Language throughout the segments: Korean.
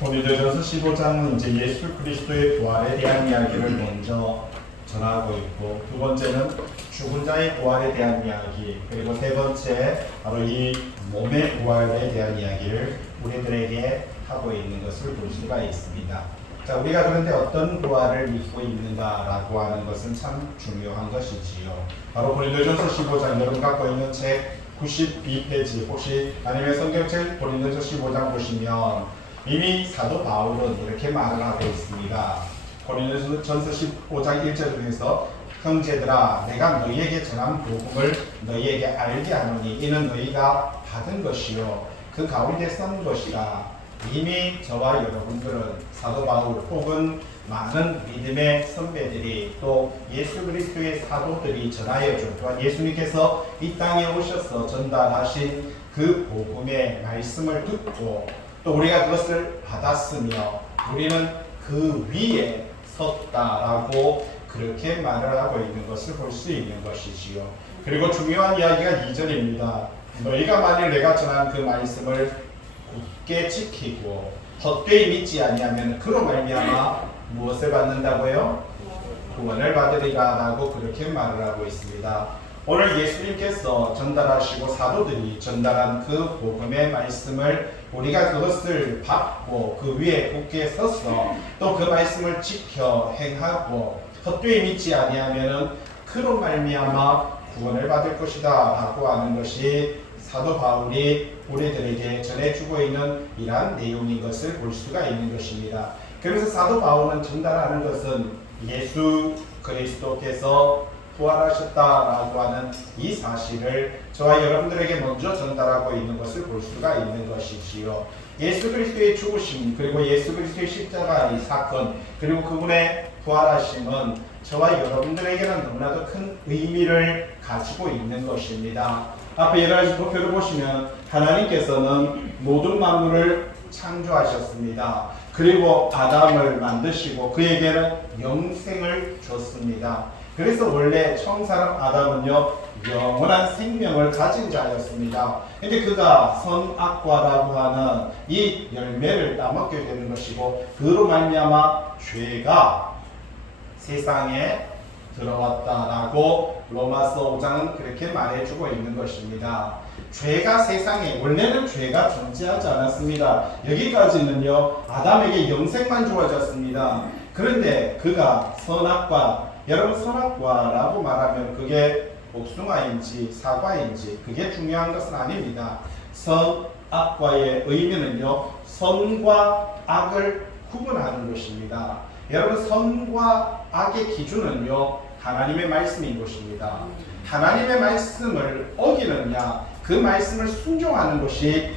고린도전서 15장은 이제 예수 그리스도의 부활에 대한 이야기를 먼저 전하고 있고, 두 번째는 죽은 자의 부활에 대한 이야기, 그리고 세 번째 바로 이 몸의 부활에 대한 이야기를 우리들에게 하고 있는 것을 볼 수가 있습니다. 자, 우리가 그런데 어떤 부활을 믿고 있는가라고 하는 것은 참 중요한 것이지요. 바로 고린도전서 15장, 여러분 갖고 있는 책 92페이지 혹시 아니면 성경책 고린도전서 15장 보시면 이미 사도 바울은 이렇게 말을 하고 있습니다. 고린도전서 15장 1절을 해서 형제들아 내가 너희에게 전한 복음을 너희에게 알게 하노니 이는 너희가 받은 것이요 그 가운데 선 것이라. 이미 저와 여러분들은 사도 바울 혹은 많은 믿음의 선배들이 또 예수 그리스도의 사도들이 전하여준, 또한 예수님께서 이 땅에 오셔서 전달하신 그 복음의 말씀을 듣고 또 우리가 그것을 받았으며 우리는 그 위에 섰다라고 그렇게 말을 하고 있는 것을 볼 수 있는 것이지요. 그리고 중요한 이야기가 2절입니다. 너희가 만일 내가 전한 그 말씀을 굳게 지키고 헛되이 믿지 아니하면 그로 말미암아 무엇을 받는다고요? 구원을 받으리라 라고 그렇게 말을 하고 있습니다. 오늘 예수님께서 전달하시고 사도들이 전달한 그 복음의 말씀을 우리가 그것을 받고 그 위에 굳게 서서 또 그 말씀을 지켜 행하고 헛되이 믿지 아니하면 그로 말미암아 구원을 받을 것이다 라고 하는 것이 사도 바울이 우리들에게 전해주고 있는 이러한 내용인 것을 볼 수가 있는 것입니다. 그래서 사도 바울은 전달하는 것은 예수 그리스도께서 부활하셨다라고 하는 이 사실을 저와 여러분들에게 먼저 전달하고 있는 것을 볼 수가 있는 것이지요. 예수 그리스도의 죽으심 그리고 예수 그리스도의 십자가의 사건 그리고 그분의 부활하심은 저와 여러분들에게는 너무나도 큰 의미를 가지고 있는 것입니다. 앞에 여러 가지 도표를 보시면 하나님께서는 모든 만물을 창조하셨습니다. 그리고 아담을 만드시고 그에게는 영생을 줬습니다. 그래서 원래 처음 사람 아담은요 영원한 생명을 가진 자였습니다. 근데 그가 선악과라고 하는 이 열매를 따먹게 되는 것이고 그로 말미암아 죄가 세상에 들어왔다라고 로마서 5장은 그렇게 말해주고 있는 것입니다. 죄가 세상에 원래는 죄가 존재하지 않았습니다. 여기까지는요 아담에게 영생만 주어졌습니다. 그런데 그가 선악과, 여러분 선악과라고 말하면 그게 복숭아인지 사과인지 그게 중요한 것은 아닙니다. 선악과의 의미는요 선과 악을 구분하는 것입니다. 여러분 선과 악의 기준은요 하나님의 말씀인 것입니다. 하나님의 말씀을 어기느냐 그 말씀을 순종하는 것이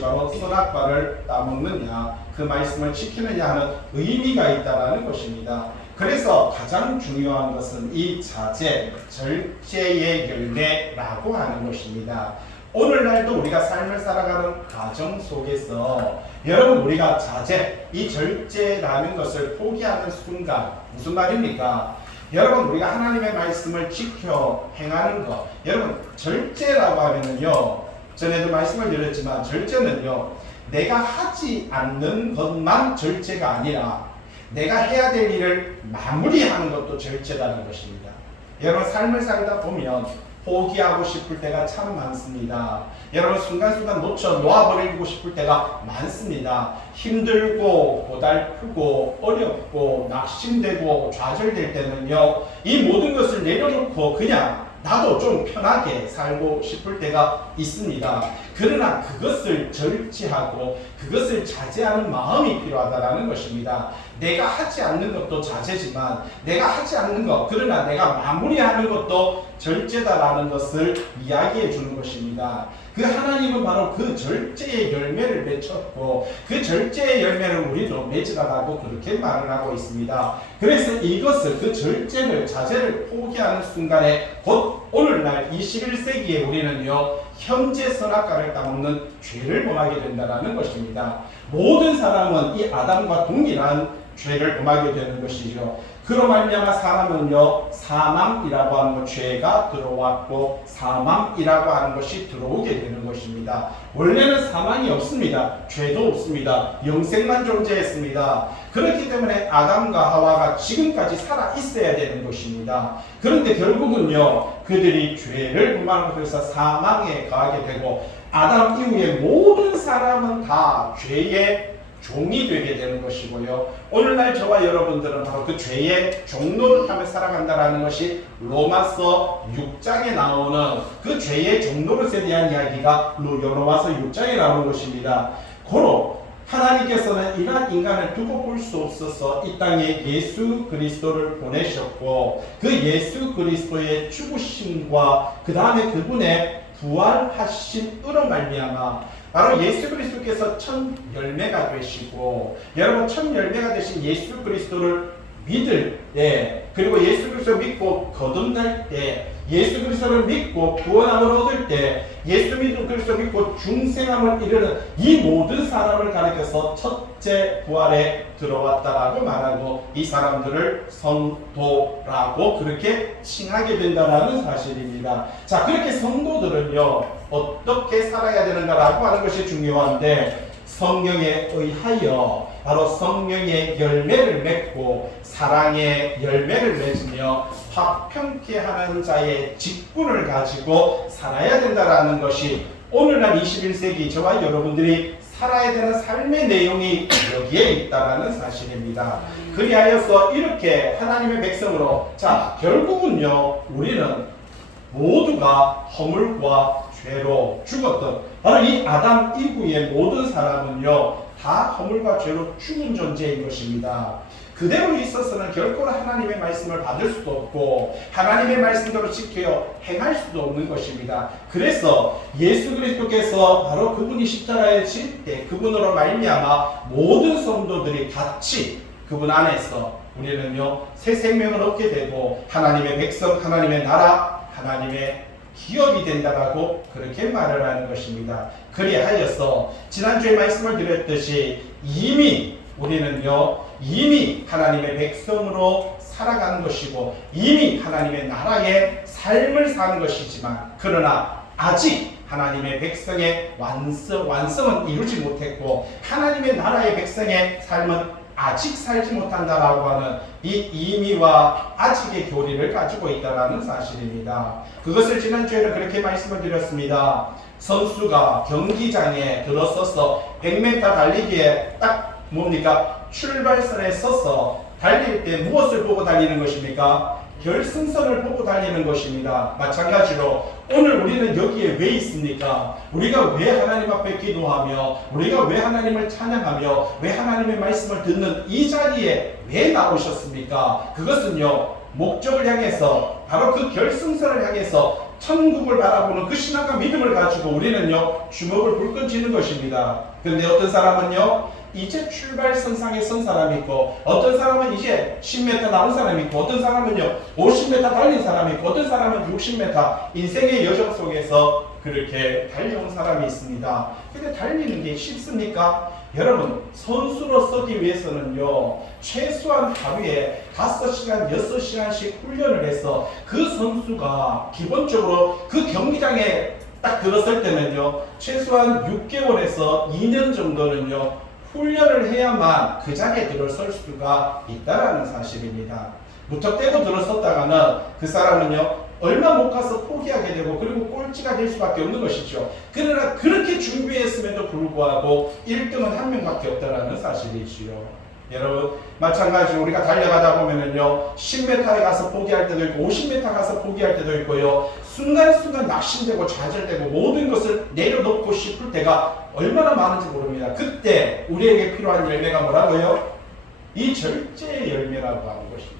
바로 선악과를 따먹느냐 그 말씀을 지키느냐 하는 의미가 있다라는 것입니다. 그래서 가장 중요한 것은 이 자제, 절제의 열매라고 하는 것입니다. 오늘날도 우리가 삶을 살아가는 과정 속에서 여러분 우리가 자제, 이 절제라는 것을 포기하는 순간 무슨 말입니까? 여러분 우리가 하나님의 말씀을 지켜 행하는 것, 여러분 절제라고 하면은요 전에도 말씀을 드렸지만 절제는요 내가 하지 않는 것만 절제가 아니라 내가 해야 될 일을 마무리하는 것도 절제라는 것입니다. 여러분 삶을 살다 보면 포기하고 싶을 때가 참 많습니다. 여러분 순간순간 놓쳐 놓아버리고 싶을 때가 많습니다. 힘들고 고달프고 어렵고 낙심되고 좌절될 때는요 이 모든 것을 내려놓고 그냥 나도 좀 편하게 살고 싶을 때가 있습니다. 그러나 그것을 절제하고 그것을 자제하는 마음이 필요하다는 것입니다. 내가 하지 않는 것도 자제지만 내가 하지 않는 것, 그러나 내가 마무리하는 것도 절제다라는 것을 이야기해 주는 것입니다. 그 하나님은 바로 그 절제의 열매를 맺혔고 그 절제의 열매를 우리도 맺으라고 그렇게 말을 하고 있습니다. 그래서 이것을 그 절제를 자제를 포기하는 순간에 곧 오늘날 21세기에 우리는요 현재 선악과를 따먹는 죄를 범하게 된다는 것입니다. 모든 사람은 이 아담과 동일한 죄를 범하게 되는 것이죠. 그로 말미암아 사람은요 사망이라고 하는 것, 죄가 들어왔고 사망이라고 하는 것이 들어오게 되는 것입니다. 원래는 사망이 없습니다. 죄도 없습니다. 영생만 존재했습니다. 그렇기 때문에 아담과 하와가 지금까지 살아 있어야 되는 것입니다. 그런데 결국은요 그들이 죄를 범하고 그래서 사망에 가게 되고 아담 이후에 모든 사람은 다 죄의 종이 되게 되는 것이고요. 오늘날 저와 여러분들은 바로 그 죄의 종로를 타며 살아간다는 것이 로마서 6장에 나오는 그 죄의 종로릇에 대한 이야기가 로마서 6장에 나오는 것입니다. 고로 하나님께서는 이러한 인간을 두고 볼 수 없어서 이 땅에 예수 그리스도를 보내셨고 그 예수 그리스도의 죽으심과 그 다음에 그분의 부활하심으로 말미암아 바로 예수 그리스도께서 첫 열매가 되시고 여러분 첫 열매가 되신 예수 그리스도를 믿을 때 그리고 예수 그리스도를 믿고 거듭날 때 예수 그리스도를 믿고 구원함을 얻을 때 예수 그리스도를 믿고 중생함을 이루는 이 모든 사람을 가리켜서 첫째 부활에 들어왔다라고 말하고 이 사람들을 성도라고 그렇게 칭하게 된다는 사실입니다. 자, 그렇게 성도들은요 어떻게 살아야 되는가라고 하는 것이 중요한데 성령에 의하여 바로 성령의 열매를 맺고 사랑의 열매를 맺으며 화평케 하는 자의 직분을 가지고 살아야 된다라는 것이 오늘날 21세기 저와 여러분들이 살아야 되는 삶의 내용이 여기에 있다라는 사실입니다. 그리하여서 이렇게 하나님의 백성으로 자 결국은요 우리는 모두가 허물과 죄로 죽었던 바로 이 아담 이후의 모든 사람은요 다 허물과 죄로 죽은 존재인 것입니다. 그대로 있어서는 결코 하나님의 말씀을 받을 수도 없고 하나님의 말씀대로 지켜 행할 수도 없는 것입니다. 그래서 예수 그리스도께서 바로 그분이 십자가에 질 때 그분으로 말미암아 모든 성도들이 같이 그분 안에서 우리는요 새 생명을 얻게 되고 하나님의 백성, 하나님의 나라, 하나님의 기업이 된다라고 그렇게 말을 하는 것입니다. 그리하여서 지난주에 말씀을 드렸듯이 우리는요 이미 하나님의 백성으로 살아가는 것이고 이미 하나님의 나라의 삶을 사는 것이지만 그러나 아직 하나님의 백성의 완성은 이루지 못했고 하나님의 나라의 백성의 삶은 아직 살지 못한다라고 하는 이 이미와 아직의 교리를 가지고 있다는 사실입니다. 그것을 지난주에는 그렇게 말씀을 드렸습니다. 선수가 경기장에 들어서서 100m 달리기에 딱 출발선에 서서 달릴 때 무엇을 보고 달리는 것입니까? 결승선을 보고 달리는 것입니다. 마찬가지로 오늘 우리는 여기에 왜 있습니까? 우리가 왜 하나님 앞에 기도하며 우리가 왜 하나님을 찬양하며 왜 하나님의 말씀을 듣는 이 자리에 왜 나오셨습니까? 그것은요 목적을 향해서 바로 그 결승선을 향해서 천국을 바라보는 그 신앙과 믿음을 가지고 우리는요 주먹을 불끈 쥐는 것입니다. 그런데 어떤 사람은요 이제 출발선상에 선 사람이 있고 어떤 사람은 이제 10m 나온 사람이 있고 어떤 사람은요 50m 달린 사람이 있고 어떤 사람은 60m 인생의 여정 속에서 그렇게 달려온 사람이 있습니다. 근데 달리는 게 쉽습니까? 여러분 선수로 서기 위해서는요 최소한 하루에 5시간, 6시간씩 훈련을 해서 그 선수가 기본적으로 그 경기장에 딱 들었을 때는요 최소한 6개월에서 2년 정도는요 훈련을 해야만 그 자리에 들어설 수가 있다라는 사실입니다. 무턱대고 들어섰다가는 그 사람은요 얼마 못 가서 포기하게 되고 그리고 꼴찌가 될 수밖에 없는 것이죠. 그러나 그렇게 준비했음에도 불구하고 1등은 한 명밖에 없다라는 사실이지요. 여러분 마찬가지로 우리가 달려가다 보면은요 10m에 가서 포기할 때도 있고 50m 가서 포기할 때도 있고요 순간순간 낙심되고 좌절되고 모든 것을 내려놓고 싶을 때가 얼마나 많은지 모릅니다. 그때 우리에게 필요한 열매가 뭐라고요? 이 절제의 열매라고 하는 것입니다.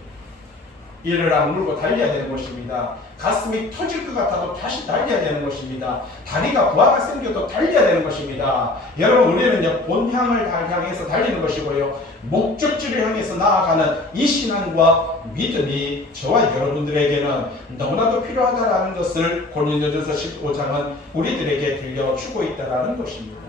이를 악물고 달려야 되는 것입니다. 가슴이 터질 것 같아도 다시 달려야 되는 것입니다. 다리가 부하가 생겨도 달려야 되는 것입니다. 여러분 우리는요 본향을 향해서 달리는 것이고요 목적지를 향해서 나아가는 이 신앙과 믿음이 저와 여러분들에게는 너무나도 필요하다라는 것을 고린도전서 15장은 우리들에게 들려주고 있다라는 것입니다.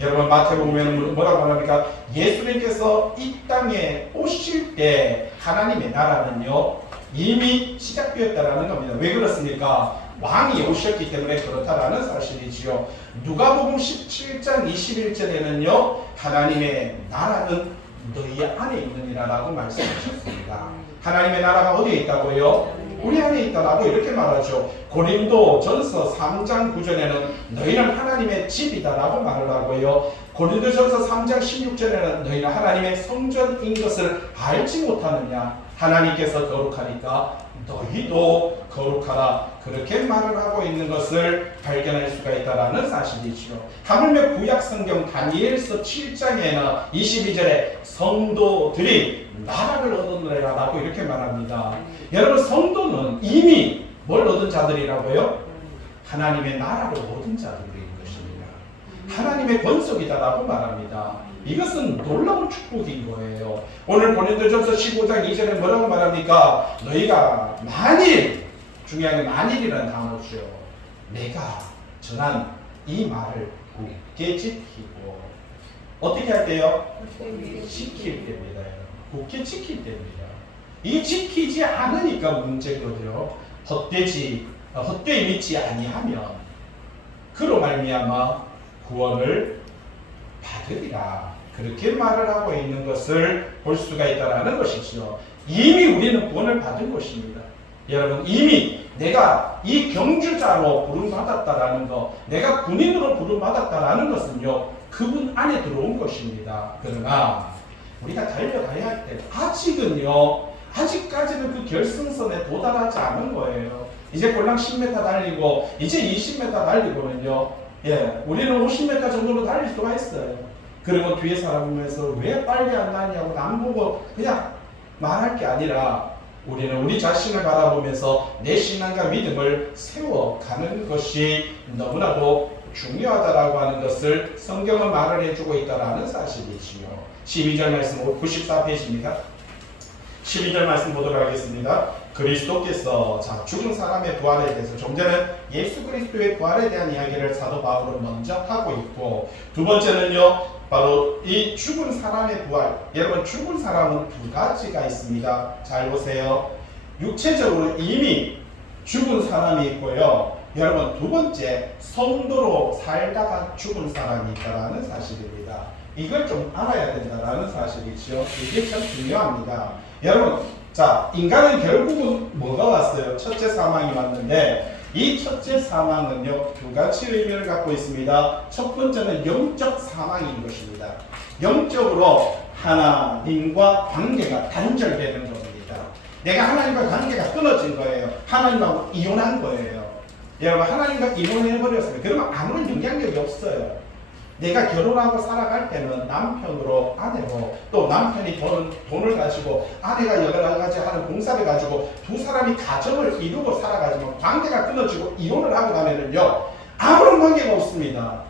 여러분 마태복음에는 뭐라고 말합니까? 예수님께서 이 땅에 오실 때 하나님의 나라는요 이미 시작되었다라는 겁니다. 왜 그렇습니까? 왕이 오셨기 때문에 그렇다라는 사실이지요. 누가복음 17장 21절에는요 하나님의 나라는 너희 안에 있느니라라고 말씀하셨습니다. 하나님의 나라가 어디에 있다고요? 우리 안에 있다라고 이렇게 말하죠. 고린도전서 3장 9절에는 너희는 하나님의 집이다라고 말을 하고요. 고린도전서 3장 16절에는 너희는 하나님의 성전인 것을 알지 못하느냐? 하나님께서 거룩하니까 너희도 거룩하라. 그렇게 말을 하고 있는 것을 발견할 수가 있다라는 사실이지요. 하물며 구약성경 다니엘서 7장에는 22절에 성도들이 나라를 얻었느라라고 이렇게 말합니다. 여러분 성도는 이미 뭘 얻은 자들이라고요? 하나님의 나라를 얻은 자들인 것입니다. 하나님의 권속이다라고 말합니다. 이것은 놀라운 축복인 거예요. 오늘 고린도전서 15장 2절에 뭐라고 말합니까? 너희가 만일, 중요한 게 만일이라는 단어죠. 내가 전한 이 말을 굳게 지키고 어떻게 할게요? 지킬 때입니다. 굳게 지킬 때입니다. 이게 지키지 않으니까 문제거든요. 헛되이 믿지 아니하면 그로 말미암아 구원을 받으리라. 그렇게 말을 하고 있는 것을 볼 수가 있다는 것이지요. 이미 우리는 구원을 받은 것입니다. 여러분 이미 내가 이 경주자로 부름받았다라는 것, 내가 군인으로 부름받았다라는 것은요 그분 안에 들어온 것입니다. 그러나 우리가 달려가야 할 때 아직까지는 그 결승선에 도달하지 않은 거예요. 이제 꼴랑 10m 달리고 이제 20m 달리고는요 우리는 50m 정도로 달릴 수가 있어요. 그리고 뒤에 사람 보면서 왜 빨리 안 나냐고 남 보고 그냥 말할 게 아니라 우리는 우리 자신을 바라보면서 내 신앙과 믿음을 세워가는 것이 너무나도 중요하다라고 하는 것을 성경은 말을 해주고 있다라는 사실이지요. 12절 말씀 94페이지입니다. 12절 말씀 보도록 하겠습니다. 그리스도께서 죽은 사람의 부활에 대해서 좀 전에 예수 그리스도의 부활에 대한 이야기를 사도 바울은 먼저 하고 있고, 두 번째는요 바로 이 죽은 사람의 부활. 여러분 죽은 사람은 두 가지가 있습니다. 잘 보세요. 육체적으로 이미 죽은 사람이 있고요. 여러분 두 번째 성도로 살다가 죽은 사람이 있다는 사실입니다. 이걸 좀 알아야 된다는 사실이죠. 이게 참 중요합니다. 여러분 인간은 결국은 뭐가 왔어요? 첫째 사망이 왔는데 이 첫째 사망은요 두 가지 의미를 갖고 있습니다. 첫 번째는 영적 사망인 것입니다. 영적으로 하나님과 관계가 단절되는 겁니다. 내가 하나님과 관계가 끊어진 거예요. 하나님하고 이혼한 거예요. 여러분 하나님과 이혼해버렸어요. 그러면 아무런 영향력이 없어요. 내가 결혼하고 살아갈 때는 남편으로 아내로, 또 남편이 돈을 가지고 아내가 여러 가지 하는 공사를 가지고 두 사람이 가정을 이루고 살아가지만 관계가 끊어지고 이혼을 하고 나면은요 아무런 관계가 없습니다.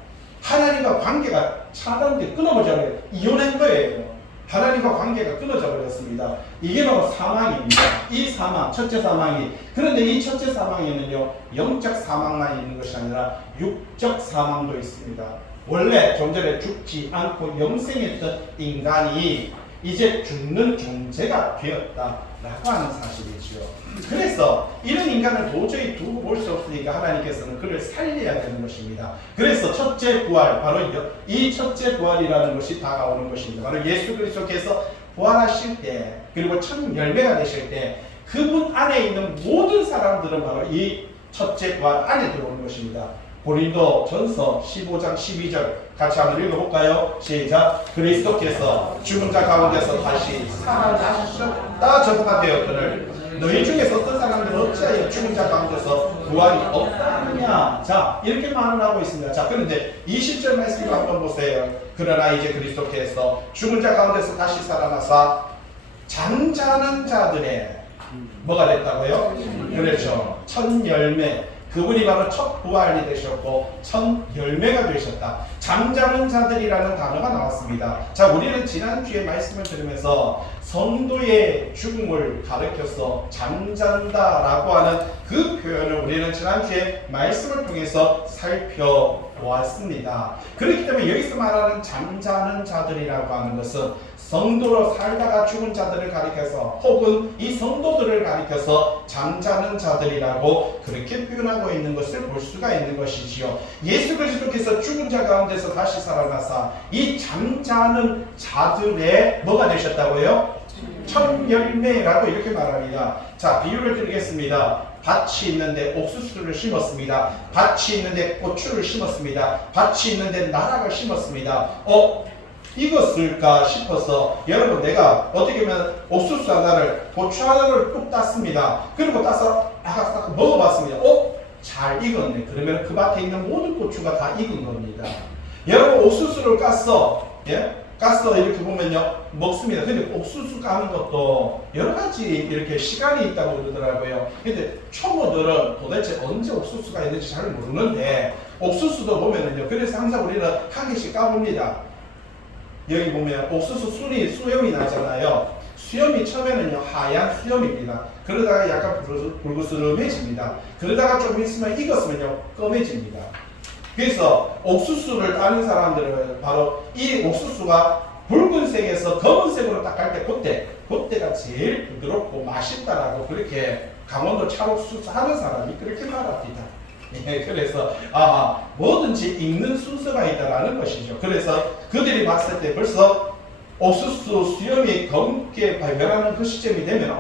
하나님과 관계가 차단돼 끊어버려요. 이혼한 거예요. 하나님과 관계가 끊어져 버렸습니다. 이게 바로 사망입니다. 이 사망, 첫째 사망이. 그런데 이 첫째 사망에는요 영적 사망만 있는 것이 아니라 육적 사망도 있습니다. 원래 좀 전에 죽지 않고 영생했던 인간이 이제 죽는 존재가 되었다라고 하는 사실이죠. 그래서 이런 인간을 도저히 두고 볼 수 없으니까 하나님께서는 그를 살려야 되는 것입니다. 그래서 첫째 부활, 바로 이 첫째 부활이라는 것이 다가오는 것입니다. 바로 예수 그리스도께서 부활하실 때, 그리고 첫 열매가 되실 때 그분 안에 있는 모든 사람들은 바로 이 첫째 부활 안에 들어오는 것입니다. 고린도전서 15장 12절 같이 한번 읽어볼까요? 시작. 그리스도께서 죽은 자 가운데서 다시 살아나셨다 전파되었거늘 너희 중에서 어떤 사람들은 어찌하여 죽은 자 가운데서 부활이 없다 하느냐. 자 이렇게 말을 하고 있습니다. 자 그런데 20절 말씀을 한번 보세요. 그러나 이제 그리스도께서 죽은 자 가운데서 다시 살아나사 잠자는 자들의 뭐가 됐다고요? 그렇죠. 첫 열매. 그분이 바로 첫 부활이 되셨고 첫 열매가 되셨다. 잠자는 자들이라는 단어가 나왔습니다. 자, 우리는 지난주에 말씀을 들으면서 성도의 죽음을 가리켜서 잠잔다라고 하는 그 표현을 우리는 지난주에 말씀을 통해서 살펴보았습니다. 그렇기 때문에 여기서 말하는 잠자는 자들이라고 하는 것은 성도로 살다가 죽은 자들을 가리켜서 혹은 이 성도들을 가리켜서 잠자는 자들이라고 그렇게 표현하고 있는 것을 볼 수가 있는 것이지요. 예수 그리스도께서 죽은 자 가운데서 다시 살아나사 이 잠자는 자들의 뭐가 되셨다고요? 첫 열매라고 이렇게 말합니다. 자, 비유를 드리겠습니다. 밭이 있는데 옥수수를 심었습니다. 밭이 있는데 고추를 심었습니다. 밭이 있는데 나락을 심었습니다. 익었을까 싶어서 여러분, 내가 어떻게 보면 옥수수 하나를, 고추 하나를 뚝 땄습니다. 그리고 따서 먹어봤습니다. 잘 익었네. 그러면 그 밭에 있는 모든 고추가 다 익은 겁니다. 여러분, 옥수수를 깠어. 깠어 이렇게 보면요, 먹습니다. 근데 옥수수 까는 것도 여러 가지 이렇게 시간이 있다고 그러더라고요. 근데 초보들은 도대체 언제 옥수수가 있는지 잘 모르는데, 옥수수도 보면은요, 그래서 항상 우리는 한 개씩 까봅니다. 여기 보면 옥수수 순이 수염이 나잖아요. 수염이 처음에는요, 하얀 수염입니다. 그러다가 약간 붉으스름해집니다. 그러다가 좀 있으면 익었으면요, 검해집니다. 그래서 옥수수를 따는 사람들은 바로 이 옥수수가 붉은색에서 검은색으로 딱 갈 때 그때가 제일 부드럽고 맛있다라고 그렇게 강원도 찰옥수수 하는 사람이 그렇게 말합니다. 그래서 뭐든지 익는 순서가 있다라는 것이죠. 그래서 그들이 봤을 때 벌써 옥수수 수염이 검게 발견하는 그 시점이 되면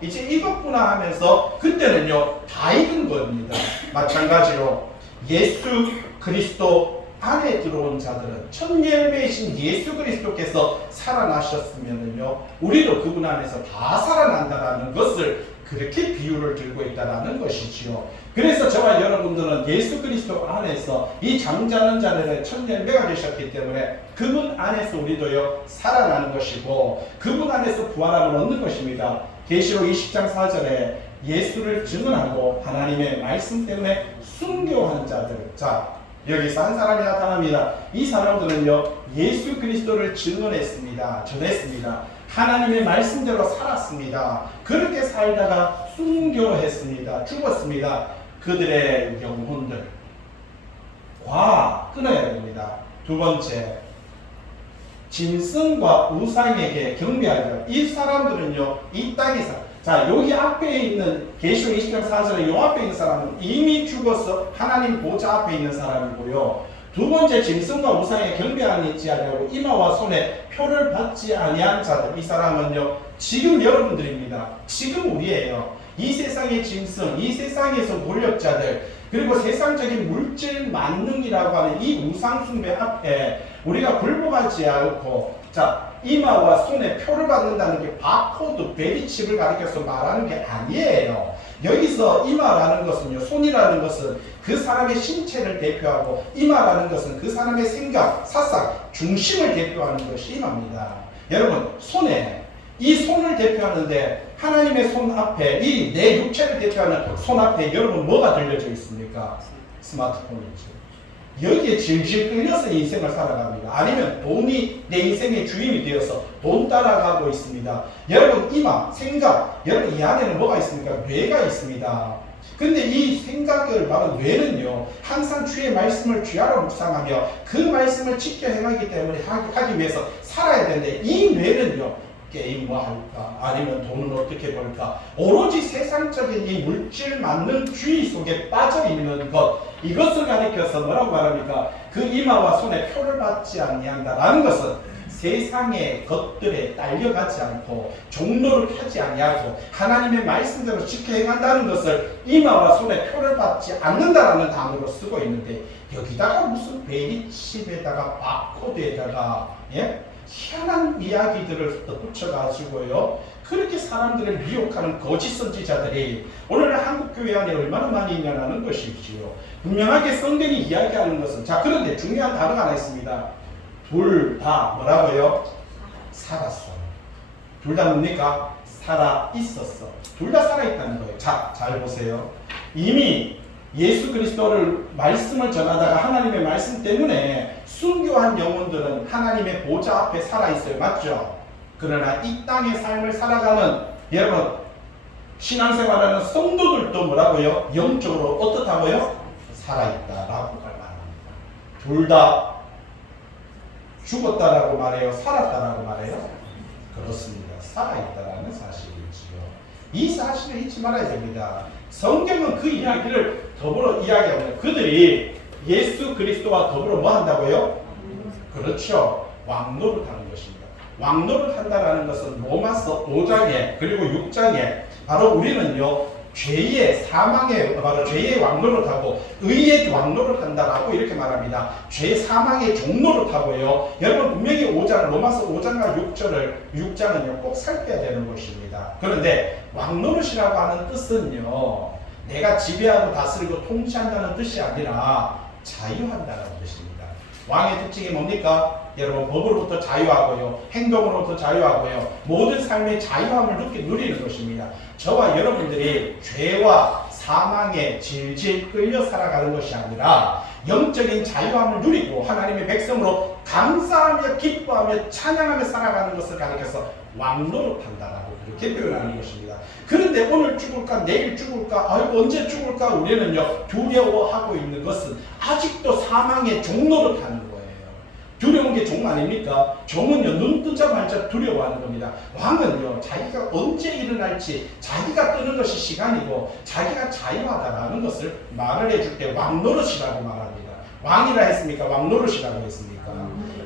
이제 익었구나 하면서 그때는요, 다 익은 겁니다. 마찬가지로 예수 그리스도 안에 들어온 자들은 첫 열매이신 예수 그리스도께서 살아나셨으면요, 우리도 그분 안에서 다 살아난다라는 것을 그렇게 비유를 들고 있다라는 것이지요. 그래서 저와 여러분들은 예수 그리스도 안에서 이 잠자는 자들의 첫 열매가 되셨기 때문에 그분 안에서 우리도요, 살아나는 것이고 그분 안에서 부활함을 얻는 것입니다. 계시록 20장 4절에 예수를 증언하고 하나님의 말씀 때문에 순교한 자들. 자, 여기서 한 사람이 나타납니다. 이 사람들은요, 예수 그리스도를 증언했습니다. 전했습니다. 하나님의 말씀대로 살았습니다. 그렇게 살다가 순교했습니다. 죽었습니다. 그들의 영혼들 끊어야 됩니다. 두 번째, 짐승과 우상에게 경배하죠. 이 사람들은요, 이 땅에서, 자, 여기 앞에 있는 계시록 20장 4절에 이 앞에 있는 사람은 이미 죽어서 하나님 보좌 앞에 있는 사람이고요. 두 번째, 짐승과 우상에 경배하지 아니하고 이마와 손에 표를 받지 아니한 자들. 이 사람은요, 지금 여러분들입니다. 지금 우리예요. 이 세상의 짐승, 이 세상에서 권력자들, 그리고 세상적인 물질 만능이라고 하는 이 우상 숭배 앞에 우리가 굴복하지 않고, 자, 이마와 손에 표를 받는다는 게 바코드, 베리칩을 가리켜서 말하는 게 아니에요. 여기서 이마라는 것은요, 손이라는 것은 그 사람의 신체를 대표하고, 이마라는 것은 그 사람의 생각, 사상, 중심을 대표하는 것이 이마입니다. 여러분, 이 손을 대표하는데 하나님의 손 앞에, 이 내 육체를 대표하는 손 앞에 여러분 뭐가 들려져 있습니까? 스마트폰이죠. 여기에 질질 끌려서 인생을 살아갑니다. 아니면 돈이 내 인생의 주인이 되어서 돈 따라가고 있습니다. 여러분, 이마, 생각, 여러분 이 안에는 뭐가 있습니까? 뇌가 있습니다. 근데 이 생각을 말하는 뇌는요, 항상 주의 말씀을 귀하로 묵상하며 그 말씀을 지켜 행하기 때문에 하기 위해서 살아야 되는데, 이 뇌는요, 게임 뭐 할까? 아니면 돈은 어떻게 벌까? 오로지 세상적인 이 물질 만능 주의 속에 빠져있는 것, 이것을 가리켜서 뭐라고 말합니까? 그 이마와 손에 표를 받지 아니한다라는 것은 세상의 것들에 딸려가지 않고 종로를 하지 아니하고 하나님의 말씀대로 지켜 행한다는 것을 이마와 손에 표를 받지 않는다라는 단어로 쓰고 있는데, 여기다가 무슨 베리칩에다가 바코드에다가 희한한 이야기들을 덧붙여가지고요, 그렇게 사람들을 미혹하는 거짓 선지자들이 오늘 한국교회 안에 얼마나 많이 있냐는 것이지요. 분명하게 성경이 이야기하는 것은, 자, 그런데 중요한 단어가 하나 있습니다. 둘 다 뭐라고요? 살았어. 둘 다 뭡니까? 살아 있었어. 둘 다 살아 있다는 거예요. 자, 잘 보세요. 이미 예수 그리스도를 말씀을 전하다가 하나님의 말씀 때문에 순교한 영혼들은 하나님의 보좌 앞에 살아있어요. 맞죠? 그러나 이 땅의 삶을 살아가는 여러분 신앙생활하는 성도들도 뭐라고요? 영적으로 어떻다고요? 살아있다라고 말합니다. 둘 다 죽었다라고 말해요? 살았다라고 말해요? 그렇습니다. 살아있다라는 사실이지요. 이 사실을 잊지 말아야 됩니다. 성경은 그 이야기를 더불어 이야기합니다. 그들이 예수 그리스도와 더불어 뭐 한다고요? 그렇죠. 왕노릇하는 것입니다. 왕노릇한다라는 것은 로마서 5장에 그리고 6장에 바로 우리는요 죄의 사망의 바로 죄의 왕노릇하고 의의 왕노릇한다라고 이렇게 말합니다. 죄 사망의 종노릇하고요. 여러분 분명히 5장 로마서 5장과 6장은요 꼭 살펴야 되는 것입니다. 그런데 왕노릇이라고 하는 뜻은요 내가 지배하고 다스리고 통치한다는 뜻이 아니라 자유한다는 뜻입니다. 왕의 특징이 뭡니까? 여러분 법으로부터 자유하고요. 행동으로부터 자유하고요. 모든 삶의 자유함을 누리는 것입니다. 저와 여러분들이 죄와 사망에 질질 끌려 살아가는 것이 아니라 영적인 자유함을 누리고 하나님의 백성으로 감사하며 기뻐하며 찬양하며 살아가는 것을 가리켜서 왕노릇한다라고 그렇게 표현하는 것입니다. 그런데 오늘 죽을까 내일 죽을까 아이고 언제 죽을까 우리는요 두려워하고 있는 것은 아직도 사망의 종노릇하는 거예요. 두려운 게 종 아닙니까? 종은요 눈 뜨자마자 두려워하는 겁니다. 왕은요 자기가 언제 일어날지 자기가 뜨는 것이 시간이고 자기가 자유하다라는 것을 말을 해줄 때 왕노릇이라고 말합니다. 왕이라 했습니까? 왕노릇이라고 했습니까?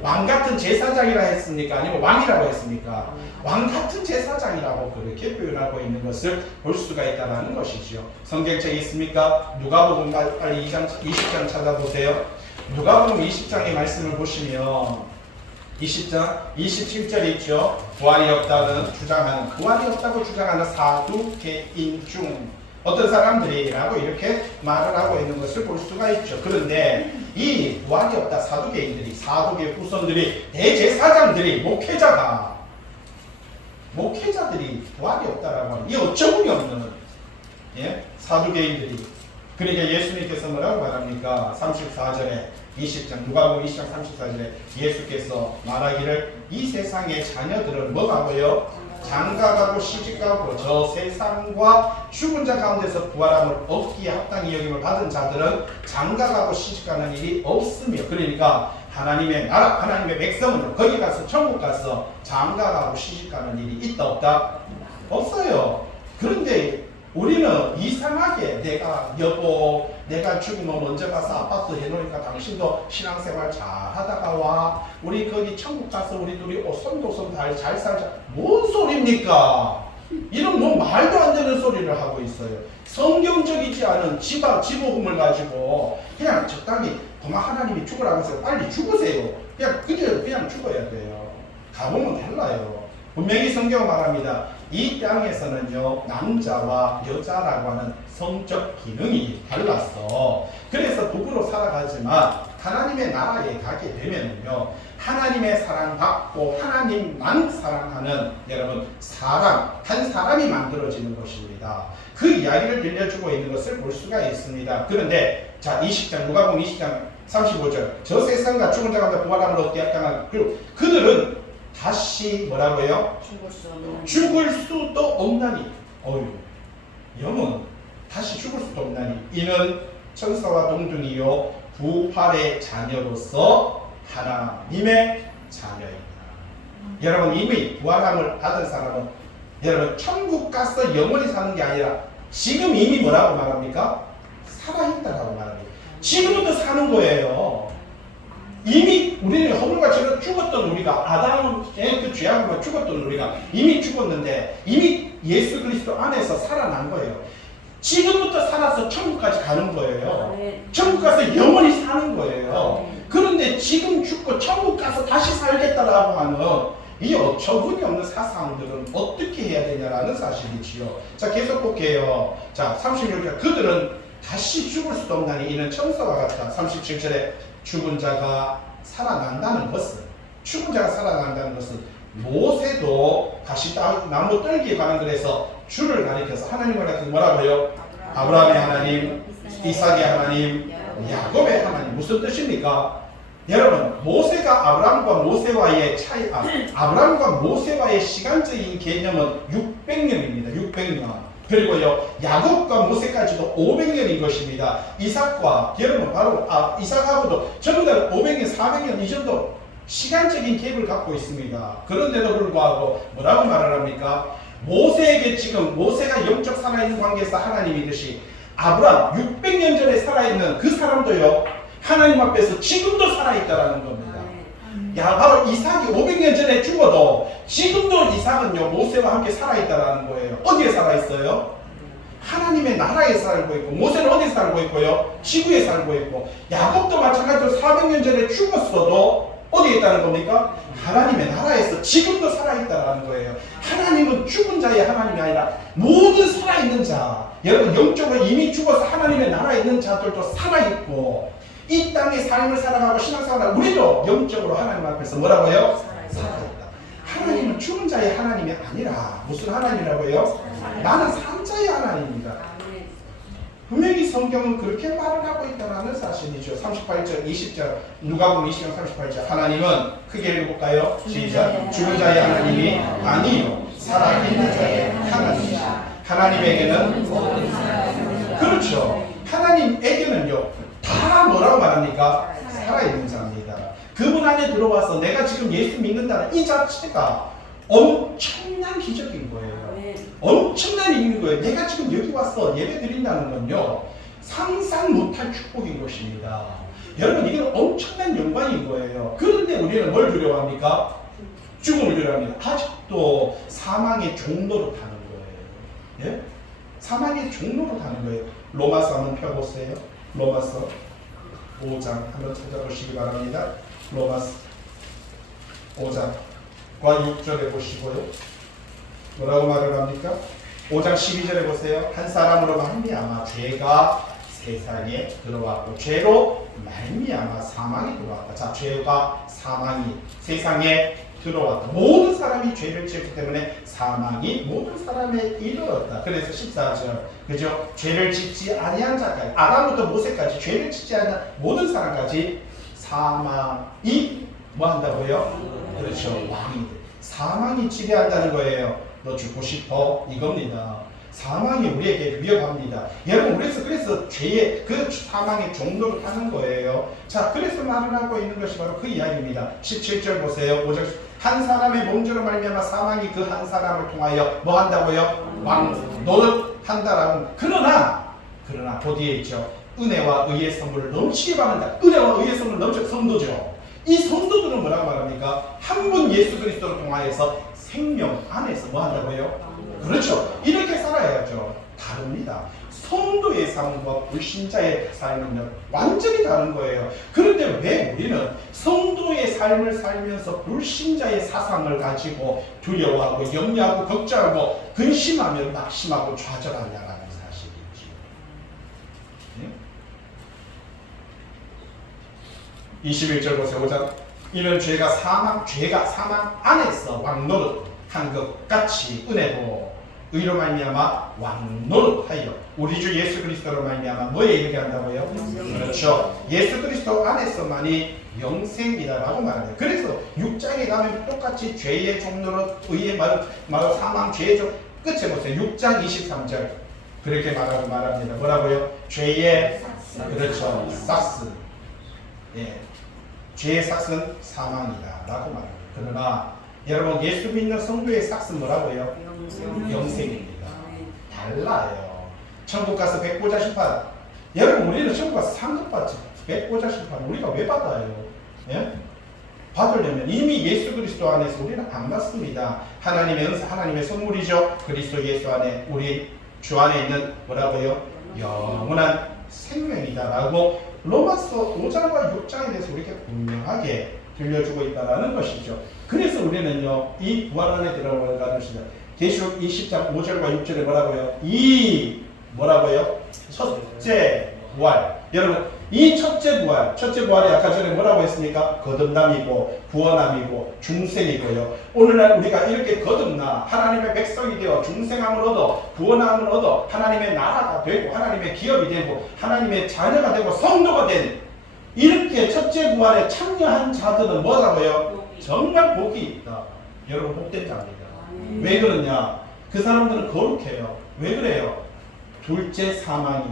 왕 같은 제사장이라 했습니까? 아니면 왕이라고 했습니까? 왕 같은 제사장이라고 그렇게 표현하고 있는 것을 볼 수가 있다는 것이지요. 성경책에 있습니까? 누가복음 빨리 20장 찾아보세요. 누가복음 20장의 말씀을 보시면 20장 27절에 있죠. 부활이 없다는 주장하는 부활이 없다고 주장하는 사두개인 중 어떤 사람들이라고 이렇게 말을 하고 있는 것을 볼 수가 있죠. 그런데 이 부활이 없다 사두개인들이 사두개 후손들이 대제사장들이 목회자들이 부활이 없다라고 하는 이 어처구니 없는 사두개인들이 그러니까 예수님께서 뭐라고 말합니까? 34절에 20장 누가복음 20장 34절에 예수께서 말하기를 이 세상의 자녀들은 뭐가고요? 장가가고 시집가고 저 세상과 죽은 자 가운데서 부활함을 얻기에 합당히 여김을 받은 자들은 장가가고 시집가는 일이 없으며 그러니까 하나님의 나라 하나님의 백성은 거기 가서 천국 가서 장가가고 시집가는 일이 있다 없다? 없어요. 그런데 우리는 이상하게 내가 죽으면 먼저 가서 아파트 해놓으니까 당신도 신앙생활 잘 하다가 와 우리 거기 천국 가서 우리 둘이 오손도손 잘 살자. 뭔 소리입니까? 이런 뭐 말도 안 되는 소리를 하고 있어요. 성경적이지 않은 지복음을 가지고 그냥 적당히 그만 하나님이 죽으라고 해서 빨리 죽으세요. 그냥 죽어야 돼요. 가보면 달라요. 분명히 성경은 말합니다. 이 땅에서는요 남자와 여자라고 하는 성적 기능이 달랐어. 그래서 부부로 살아가지만 하나님의 나라에 가게 되면요 하나님의 사랑받고 하나님만 사랑하는 여러분 한 사람이 만들어지는 것입니다. 그 이야기를 들려주고 있는 것을 볼 수가 있습니다. 그런데 자 20장 누가복음 20장 35절 저 세상과 죽은 자 가운데 부활함을 얻게 합당한 그들은 다시 뭐라고요? 죽을 수도 없나니 영은 다시 죽을 수도 없나니 이는 천사와 동등이요 부활의 자녀로서 하나님의 자녀입니다. 여러분 이미 부활함을 받은 사람은 여러분 천국 가서 영원히 사는 게 아니라 지금 이미 뭐라고 말합니까? 살아있다라고 말합니다. 지금부터 사는 거예요. 이미 우리는 허물과 죽었던 우리가 아담의 그 죄악으로 죽었던 우리가 이미 죽었는데 이미 예수 그리스도 안에서 살아난 거예요. 지금부터 살아서 천국까지 가는 거예요. 천국 가서 영원히 사는 거예요. 그런데 지금 죽고 천국 가서 다시 살겠다라고 하는 이 어처구니 없는 사상들은 어떻게 해야 되냐라는 사실이지요. 자 계속 볼게요. 자 36절 그들은 다시 죽을 수도 없나니 이는 천사와 같다. 37절에 죽은 자가 살아난다는 것은 모세도 다시 나무 떨기에 관한 글에서 주를 가리켜서 하나님을 가리켜서 뭐라고요? 아브라함의 하나님, 이삭의 하나님, 야곱의 하나님. 무슨 뜻입니까? 여러분, 모세가 아브라함과 모세와의 차이, 아브라함과 모세와의 시간적인 개념은 600년입니다. 600년. 그리고요, 야곱과 모세까지도 500년인 것입니다. 이삭과, 여러분, 바로, 이삭하고도 전부 다 500년, 400년 이 정도 시간적인 갭을 갖고 있습니다. 그런데도 불구하고 뭐라고 말을 합니까? 모세에게 지금 모세가 영적 살아있는 관계에서 하나님이듯이 아브라함 600년 전에 살아있는 그 사람도요, 하나님 앞에서 지금도 살아있다라는 겁니다. 야, 바로 이삭이 500년 전에 죽어도 지금도 이삭은요, 모세와 함께 살아있다라는 거예요. 어디에 살아있어요? 하나님의 나라에 살고 있고, 모세는 어디에 살고 있고요? 지구에 살고 있고, 야곱도 마찬가지로 400년 전에 죽었어도 어디에 있다는 겁니까? 하나님의 나라에서 지금도 살아있다라는 거예요. 하나님은 죽은 자의 하나님이 아니라 모든 살아있는 자. 여러분, 영적으로 이미 죽어서 하나님의 나라에 있는 자들도 살아있고, 이 땅의 삶을 살아가고 신앙생활을 우리도 영적으로 하나님 앞에서 뭐라고요? 살아있다. 하나님은 죽은 자의 하나님이 아니라 무슨 하나님이라고요? 나는 산자의 하나님입니다. 분명히 성경은 그렇게 말을 하고 있다는 사실이죠. 38절, 20절, 누가복음 20장 38절. 하나님은 크게 읽어볼까요? 시작. 죽은 자의 하나님이 아니요 살아있는 자의 하나님이시다. 하나님에게는 그렇죠. 하나님에게는요 다 뭐라고 말합니까? 살아있는 자입니다. 그분 안에 들어와서 내가 지금 예수 믿는다는 이 자체가 엄청난 기적인 거예요. 엄청난 일인 거예요. 내가 지금 여기 와서 예배 드린다는 건요 상상 못할 축복인 것입니다. 여러분, 이게 엄청난 영광인 거예요. 그런데 우리는 뭘 두려워합니까? 죽음을 두려워합니다. 아직도 사망의 종로로 타는 거예요. 예? 사망의 종로로 타는 거예요. 로마서 한번 펴보세요. 로마서 5장 한번 찾아보시기 바랍니다. 로마서 5장과 6절에 보시고요. 뭐라고 말을 합니까? 5장 12절에 보세요. 한 사람으로 말미암아 죄가 세상에 들어왔고 죄로 말미암아 사망이 들어왔다. 자, 죄가 사망이 세상에 들어왔다. 모든 사람이 죄를 지었기 때문에 사망이 모든 사람에 이르렀다. 그래서 14절, 그죠? 죄를 짓지 아니한 자까지, 아담부터 모세까지 죄를 짓지 않은 모든 사람까지 사망이 뭐 한다고요? 그렇죠, 왕이 돼. 사망이 지배한다는 거예요. 너 죽고 싶어? 이겁니다. 사망이 우리에게 위협합니다. 여러분, 그래서 죄의 그 사망의 종로를 타는 거예요. 자, 그래서 말을 하고 있는 것이 바로 그 이야기입니다. 17절 보세요. 5절. 한 사람의 몸주로 말미암아 사망이 그 한 사람을 통하여 뭐 한다고요? 왕노릇 한다라고. 그러나 그 뒤에 있죠. 은혜와 의의 선물을 넘치게 받는다. 은혜와 의의 선물을 넘치게 성도죠. 이 성도들은 뭐라고 말합니까? 한 분 예수 그리스도를 통하여서 생명 안에서 뭐 한다고요? 그렇죠. 이렇게 살아야죠. 다릅니다. 성도의 삶과 불신자의 삶은 완전히 다른 거예요. 그런데 왜 우리는 성도의 삶을 살면서 불신자의 사상을 가지고 두려워하고 염려하고 걱정하고 근심하며 낙심하고 좌절하냐라는 사실이지. 네? 21절 보세요. 5장. 이런 죄가 사망 안에서 왕노릇 한 것 같이 은혜도 의로 말미암아 왕노릇하여 우리 주 예수 그리스도로 말미암아 뭐에 이르게 한다고요? 그렇죠. 예수 그리스도 안에서만이 영생이다라고 말합니다. 그래서 6장에 가면 똑같이 죄의 종로로 의의 말 사망 죄의 종 끝에 보세요. 6장 23절 그렇게 말합니다. 뭐라고요? 죄의 그렇죠. 삭스. 예. 죄의 삭스는 사망이다라고 말합니다. 그러나 여러분, 예수 믿는 성도의 삭스는 뭐라고요? 영생입니다. 달라요. 천국 가서 백보자 심판. 여러분, 우리는 천국 가서 상급 받지. 백보자 심판 우리가 왜 받아요? 예? 받으려면 이미 예수 그리스도 안에서 우리는 안 받습니다. 하나님의 은사, 하나님의 선물이죠. 그리스도 예수 안에 우리 주 안에 있는 뭐라고요? 영원한 생명이다라고 로마서 5장과 6장에 대해서 우리에게 분명하게 들려주고 있다는 것이죠. 그래서 우리는요, 이 부활 안에 들어가는 시간, 계시록 20장 5절과 6절에 뭐라고요? 이 뭐라고요? 첫째 부활. 여러분 이 첫째 부활이 아까 전에 뭐라고 했습니까? 거듭남이고 구원함이고 중생이고요. 오늘날 우리가 이렇게 거듭나 하나님의 백성이 되어 중생함을 얻어 구원함을 얻어 하나님의 나라가 되고 하나님의 기업이 되고 하나님의 자녀가 되고 성도가 된 이렇게 첫째 부활에 참여한 자들은 뭐라고요? 정말 복이 있다. 여러분 복된 자입니다. 왜 그러냐? 그 사람들은 거룩해요. 왜 그래요? 둘째 사망이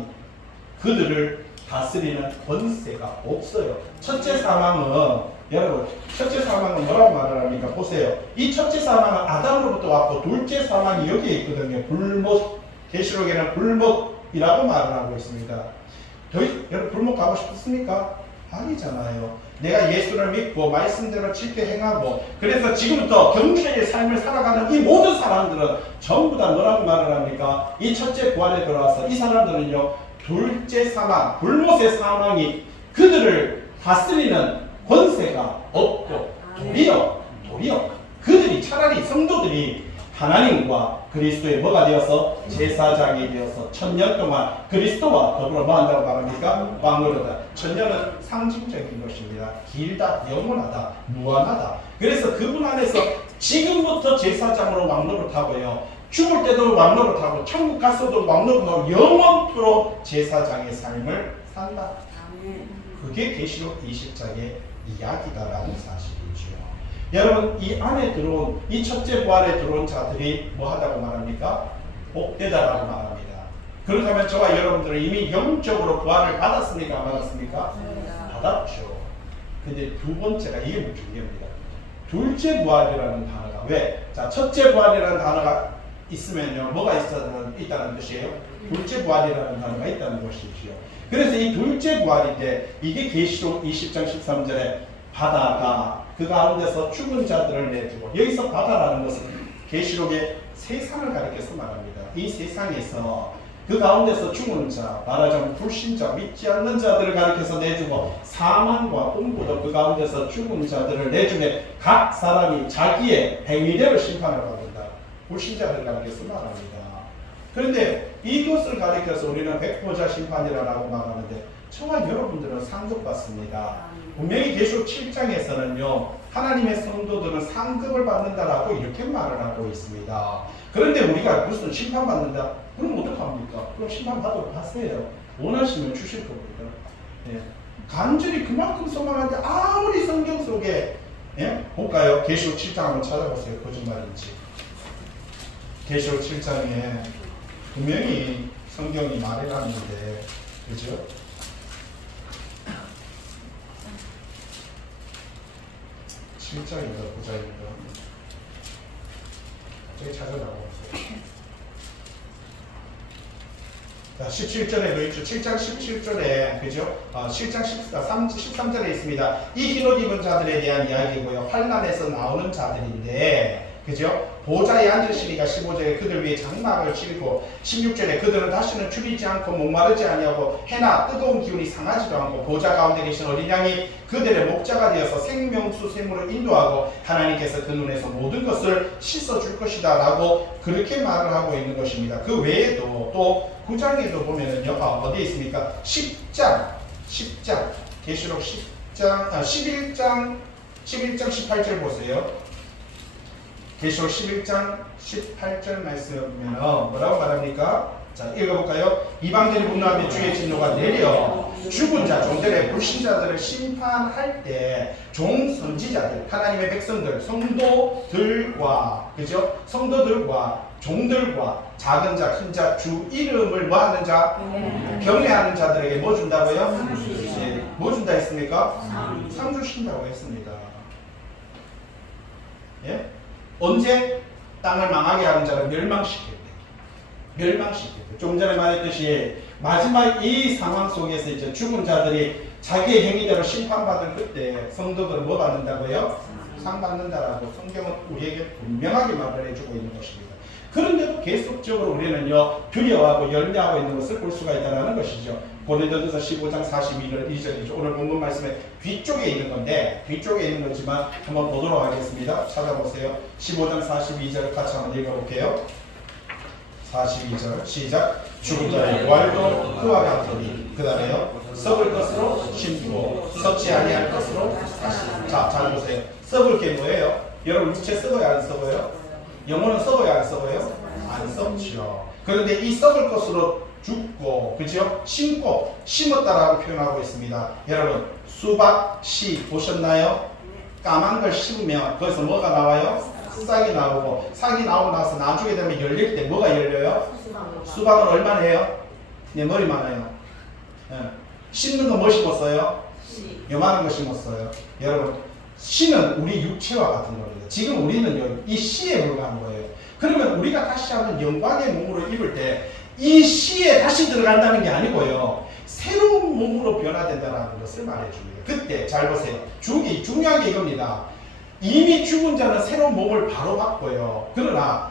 그들을 다스리는 권세가 없어요. 첫째 사망은 여러분 첫째 사망은 뭐라고 말을 합니까? 보세요. 이 첫째 사망은 아담으로부터 왔고 둘째 사망이 여기에 있거든요. 불못. 계시록에는 불못이라고 말을 하고 있습니다. 여러분 불못 가고 싶습니까? 아니잖아요. 내가 예수를 믿고 말씀대로 지켜 행하고 그래서 지금부터 경주의 삶을 살아가는 이 모든 사람들은 전부 다 뭐라고 말을 합니까? 이 첫째 부활에 들어와서 이 사람들은요 둘째 사망, 불못의 사망이 그들을 다스리는 권세가 없고 도리어 그들이 차라리 성도들이 하나님과 그리스도의 뭐가 되어서 제사장이 되어서 1000년 동안 그리스도와 더불어 뭐 한다고 말합니까? 왕노릇하다. 1000년은 상징적인 것입니다. 길다, 영원하다, 무한하다. 그래서 그분 안에서 지금부터 제사장으로 왕노릇하고요. 죽을 때도 왕노릇하고 천국 가서도 왕노릇하고 영원토록 제사장의 삶을 산다. 그게 계시록 20장의 이야기다라는 사실이죠. 여러분 이 안에 들어온 이 첫째 부활에 들어온 자들이 뭐 하다고 말합니까? 복되다라고 말합니다. 그렇다면 저와 여러분들은 이미 영적으로 부활을 받았습니까? 안 받았습니까? 받았죠. 근데 두 번째가 이게 중요합니다. 둘째 부활이라는 단어가 왜? 자, 첫째 부활이라는 단어가 있으면요 뭐가 있다는 뜻이에요? 둘째 부활이라는 단어가 있다는 것이지요. 그래서 이 둘째 부활인데 이게 계시록 20장 13절에 바다가 그 가운데서 죽은 자들을 내주고 여기서 바다라는 것은 계시록의 세상을 가리켜서 말합니다. 이 세상에서 그 가운데서 죽은 자, 말하자면 불신자, 믿지 않는 자들을 가리켜서 내주고 사망과 공고도 그 가운데서 죽은 자들을 내주매 각 사람이 자기의 행위대로 심판을 받는다. 불신자들을 가리켜서 말합니다. 그런데 이것을 가리켜서 우리는 백보자 심판이라고 말하는데 저와 여러분들은 상급받습니다. 분명히 계시록 7장에서는요 하나님의 성도들은 상급을 받는다라고 이렇게 말을 하고 있습니다. 그런데 우리가 무슨 심판받는다? 그럼 어떡합니까? 그럼 심판받도록 하세요. 원하시면 주실 겁니다. 예. 간절히 그만큼 소망하는데 아무리 성경 속에 볼까요? 계시록 7장 한번 찾아보세요. 거짓말인지. 계시록 7장에 분명히 성경이 말을 하는데 그죠? 실장인가 부자인가 저기 찾아나오세요. 자, 17절에도 있죠. 7장 17절에 그죠? 7장 13절에 있습니다. 이 흰옷 입은 자들에 대한 이야기고요. 환난에서 나오는 자들인데 그죠? 보좌에 앉으시니까 15절에 그들 위에 장막을 칠고 16절에 그들은 다시는 줄이지 않고 목마르지 아니하고 해나 뜨거운 기운이 상하지도 않고 보좌 가운데 계신 어린 양이 그들의 목자가 되어서 생명수 샘물을 인도하고 하나님께서 그 눈에서 모든 것을 씻어줄 것이다 라고 그렇게 말을 하고 있는 것입니다. 그 외에도 또 9장에도 보면은요 어디에 있습니까? 10장 계시록 11장 18절 보세요. 계시록 11장 18절 말씀에 보면 뭐라고 말합니까? 자 읽어볼까요? 이방들이 분노하며 주의 진노가 내려 죽은 자 종들의 불신자들을 심판할 때 종선지자들 하나님의 백성들 성도들과 그죠? 성도들과 종들과 작은 자 큰 자 주 이름을 뭐 하는 자? 경외하는 자들에게 뭐 준다고요? 네. 뭐 준다 했습니까? 상 주신다고 했습니다. 예? 언제? 땅을 망하게 하는 자를 멸망시킬 때. 좀 전에 말했듯이 마지막 이 상황 속에서 이제 죽은 자들이 자기의 행위대로 심판받을 그때 성도들은 뭐 받는다고요? 상 받는다라고 성경은 우리에게 분명하게 말을 해주고 있는 것입니다. 그런데도 계속적으로 우리는요 두려워하고 열매하고 있는 것을 볼 수가 있다는 것이죠. 고린도전서 15장 42절이죠. 오늘 본문 말씀에 뒤쪽에 있는 건데 뒤쪽에 있는 거지만 한번 보도록 하겠습니다. 찾아보세요. 15장 42절 같이 한번 읽어볼게요. 42절 시작. 죽은 자의 부활도 그와 같으니 그 다음에요. 썩을 것으로 심고 썩지 아니할 것으로 다시. 자, 잘 보세요. 썩을 게 뭐예요? 여러분 육체 썩어야 안 썩어요? 영혼은 썩어야 안 썩어요? 안 썩죠. 그런데 이 썩을 것으로 죽고, 그죠? 심고, 심었다라고 표현하고 있습니다. 여러분 수박, 씨 보셨나요? 까만 걸 심으면 거기서 뭐가 나와요? 싹이 나오고, 싹이 나오고 나서 나중에 되면 열릴 때 뭐가 열려요? 수박은 얼마나 해요? 내 머리 많아요. 예. 심는 거 뭐 심었어요? 요만한 거 심었어요. 여러분 씨는 우리 육체와 같은 겁니다. 지금 우리는 이 씨에 불과한 거예요. 그러면 우리가 다시 한번 영광의 몸으로 입을 때 이 씨에 다시 들어간다는 게 아니고요. 새로운 몸으로 변화된다는 것을 말해줍니다. 그때 잘 보세요. 중요한 게 이겁니다. 이미 죽은 자는 새로운 몸을 바로 받고요. 그러나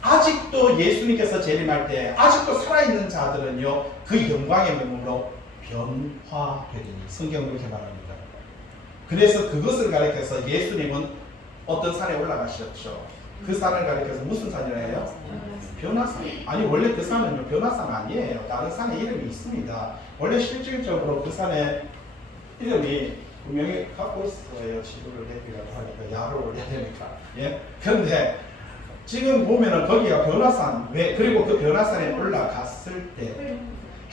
아직도 예수님께서 재림할 때 아직도 살아있는 자들은요. 그 영광의 몸으로 변화되리니 성경은 그렇게 말합니다. 그래서 그것을 가리켜서 예수님은 어떤 산에 올라가셨죠. 그 산을 가리켜서 무슨 산이라 해요? 변화산. 아니 원래 그 산은요 변화산 아니에요. 다른 산에 이름이 있습니다. 원래 실질적으로 그 산에 이름이 분명히 갖고 있어요. 지도를 대비라고 하니까 야를 올려야 되니까. 예. 그런데 지금 보면은 거기가 변화산. 왜? 그리고 그 변화산에 올라갔을 때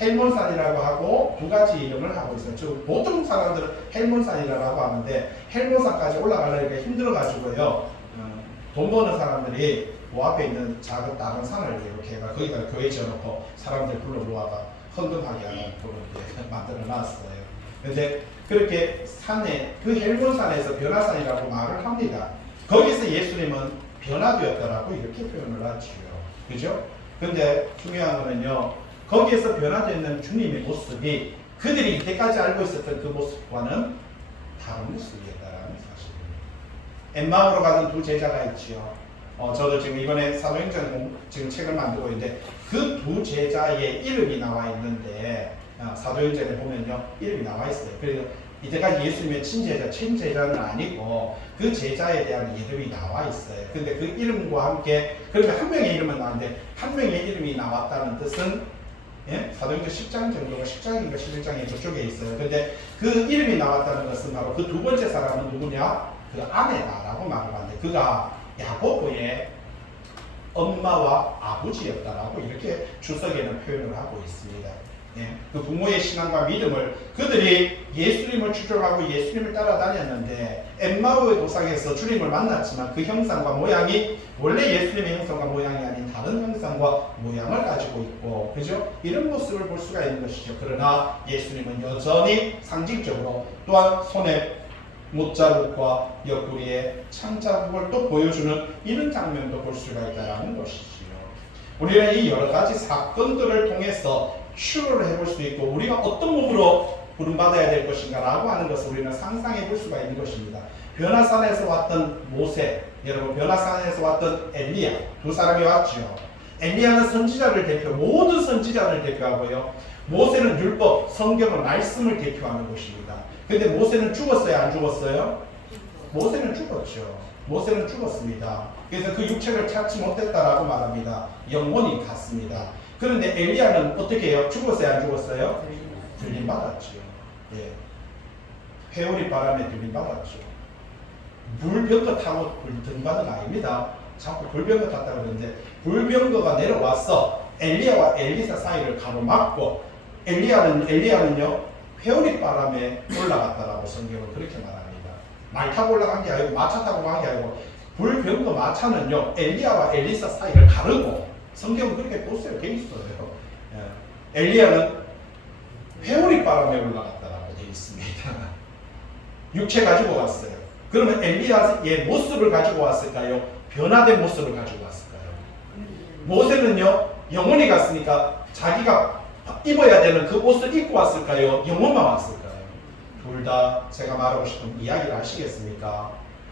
헬몬산이라고 하고 두 가지 이름을 하고 있어요. 즉 보통 사람들은 헬몬산이라고 하는데 헬몬산까지 올라가려니까 힘들어가지고요. 돈 버는 사람들이 그 앞에 있는 작은 다른 산을 이렇게 해가 거기다 교회 지어놓고 사람들 불러 모아가 헌금하게 하는 그런 게 만들어 놨어요. 근데 그렇게 산에 그 헬몬산에서 변화산이라고 말을 합니다. 거기서 예수님은 변화되었다라고 이렇게 표현을 하지요. 그죠? 근데 중요한 거는요. 거기에서 변화되는 주님의 모습이 그들이 이때까지 알고 있었던 그 모습과는 다른 모습이었다라는 사실입니다. 엠마오로 가던 두 제자가 있지요. 저도 지금 이번에 사도행전 지금 책을 만들고 있는데 그 두 제자의 이름이 나와 있는데 사도행전에 보면요 이름이 나와 있어요. 그래서 이때까지 예수님의 친제자는 아니고 그 제자에 대한 이름이 나와 있어요. 근데 그 이름과 함께 그러면 한 명의 이름은 나왔는데 한 명의 이름이 나왔다는 뜻은 예? 사도행전 10장 정도가 10장인가 11장이 저쪽에 있어요. 근데 그 이름이 나왔다는 것은 바로 그 두 번째 사람은 누구냐? 그 아내다라고 말을 하는데 그가 야고보의 엄마와 아버지였다라고 이렇게 주석에는 표현을 하고 있습니다. 예, 그 부모의 신앙과 믿음을 그들이 예수님을 추종하고 예수님을 따라다녔는데 엠마오의 도상에서 주님을 만났지만 그 형상과 모양이 원래 예수님의 형상과 모양이 아닌 다른 형상과 모양을 가지고 있고 그죠? 이런 모습을 볼 수가 있는 것이죠. 그러나 예수님은 여전히 상징적으로 또한 손에 못자국과 옆구리에 창자국을 또 보여주는 이런 장면도 볼 수가 있다는 것이지요. 우리는 이 여러 가지 사건들을 통해서 추론을 해볼 수 있고 우리가 어떤 몸으로 부름받아야 될 것인가 라고 하는 것을 우리는 상상해 볼 수가 있는 것입니다. 변화산에서 왔던 모세, 여러분 변화산에서 왔던 엘리야 두 사람이 왔죠. 엘리야는 선지자를 모든 선지자를 대표하고요. 모세는 율법, 성경을 말씀을 대표하는 것입니다. 근데 모세는 죽었어요? 안 죽었어요? 모세는 죽었죠. 모세는 죽었습니다. 그래서 그 육체를 찾지 못했다라고 말합니다. 영혼이 갔습니다. 그런데 엘리야는 어떻게 해요? 죽었어요? 안 죽었어요? 들림받았죠. 예. 회오리 바람에 들림받았죠. 불병거 타고 들림받은 거 아닙니다. 자꾸 불병거 탔다 그러는데 불병거가 내려와서 엘리야와 엘리사 사이를 가로막고 엘리야는요 회오리 바람에 올라갔다라고 성경은 그렇게 말합니다. 말 타고 올라간 게 아니고 마차 타고 간 게 아니고 불병거 마차는요 엘리야와 엘리사 사이를 가르고 성경은 그렇게 보세요. 돼 있어요. 예. 엘리야는 회오리 바람에 올라갔다라고 되어 있습니다. 육체 가지고 왔어요. 그러면 엘리야의 모습을 가지고 왔을까요? 변화된 모습을 가지고 왔을까요? 모세는요 영혼이 갔으니까 자기가 입어야 되는 그 옷을 입고 왔을까요? 영혼만 왔을까요? 둘 다 제가 말하고 싶은 이야기를 아시겠습니까?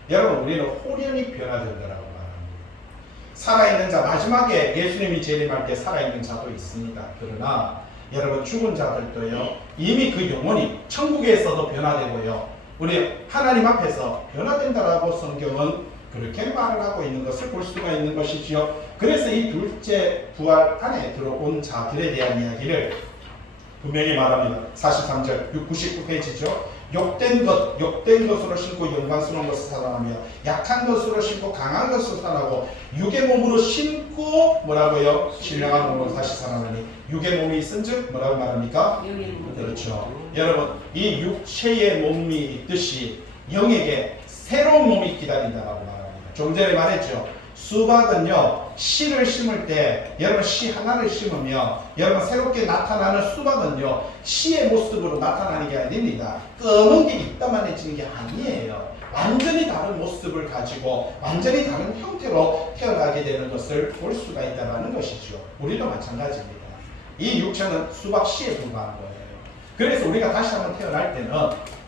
여러분 우리는 호련히 변화된다라고 말합니다. 살아있는 자 마지막에 예수님이 재림할 때 살아있는 자도 있습니다. 그러나 여러분 죽은 자들도요 이미 그 영혼이 천국에서도 변화되고요 우리 하나님 앞에서 변화된다라고 성경은 그렇게 말을 하고 있는 것을 볼 수가 있는 것이지요. 그래서 이 둘째 부활 안에 들어온 자들에 대한 이야기를 분명히 말합니다. 43절 99페이지죠. 욕된 것으로 신고 영광스러운 것을 사랑하며 약한 것으로 신고 강한 것을 사랑하고 육의 몸으로 신고 뭐라고요? 신령한 몸으로 다시 살아나니 육의 몸이 있은즉 뭐라고 말합니까? 그렇죠. 여러분 이 육체의 몸이 있듯이 영에게 새로운 몸이 기다린다라고 말합니다. 좀 전에 말했죠. 수박은요 씨를 심을 때 여러분 씨 하나를 심으며 여러분 새롭게 나타나는 수박은요 씨의 모습으로 나타나는 게 아닙니다. 검은 게 있다만 해지는 게 아니에요. 완전히 다른 모습을 가지고 완전히 다른 형태로 태어나게 되는 것을 볼 수가 있다는 것이죠. 우리도 마찬가지입니다. 이 육체는 수박 씨에 불과한 거예요. 그래서 우리가 다시 한번 태어날 때는